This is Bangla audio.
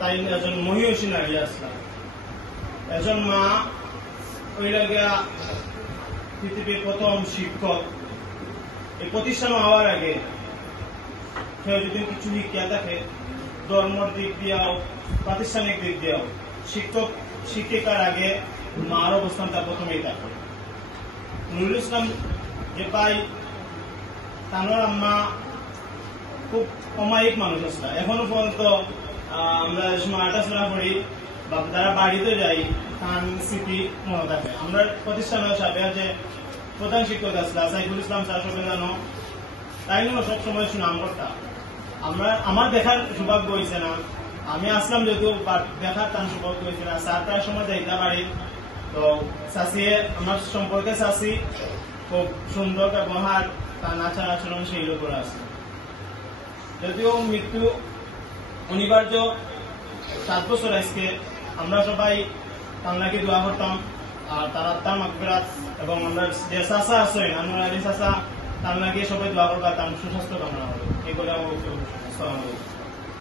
তাই এজন মহিষী নারী আসলাম এজন মা ওই লাগে পৃথিবীর প্রথম শিক্ষক। এই প্রতিষ্ঠান হওয়ার আগে কেউ যদি কিছু শিক্ষা থাকে ধর্মের দিক দিয়েও প্রাতিষ্ঠানিক দিক দিয়েও শিক্ষিকার আগে মার অবস্থানটা প্রথমেই থাকে। নুরুল ইসলাম যে পাই তানোর আম্মা খুব অমায়িক মানুষ আসলে এখনো পর্যন্ত আমরা সময় আটাশোনা করি বা যারা বাড়িতে যাই তার স্মৃতি মনে থাকে। আমরা প্রতিষ্ঠানের সাথে যে প্রধান শিক্ষক আসলে সাইফুল ইসলাম স্যার সবাই জানো তাই জন্য সবসময় সুনাম করতাম। আমার দেখার সৌভাগ্য হয়েছে না, আমি আসলাম যদিও দেখার তার সৌভাগ্য হয়েছে না। স্যার প্রায় সময় যাইতে পারি তো চাষিয়ে আমার সম্পর্কে চাষি খুব সুন্দর ব্যবহার তার আচার আচরণ সেই লোকের আছে। যদিও মৃত্যু অনিবার্য 7 বছর আজকে আমরা সবাই তান্নাকে দোয়া করতাম আর তার আত্মার মাগফিরাত এবং আমরা যে চাষা আছে আনোয়ার আলী চাষা তান্নাকে সবাই দোয়া করবা তার সুস্বাস্থ্য কামনা হবে। এগুলো আমার